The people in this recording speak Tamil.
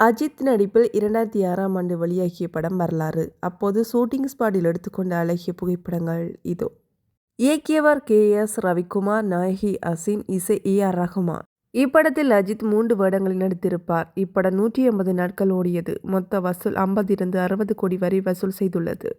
அஜித் நடிப்பில் 2006ஆம் ஆண்டு வெளியாகிய படம் வரலாறு. அப்போது ஷூட்டிங் ஸ்பாட்டில் எடுத்துக்கொண்ட அழகிய புகைப்படங்கள் இதோ. இயக்கியவர் கே.எஸ். ரவிக்குமார், நாயகி அசின், இசை ஏ.ஆர். ரஹ்மான். இப்படத்தில் அஜித் 3 வேடங்களில் நடித்திருப்பார். இப்படம் 180 நாட்கள் ஓடியது. மொத்த வசூல் 50 இருந்து 60 கோடி வரை வசூல் செய்துள்ளது.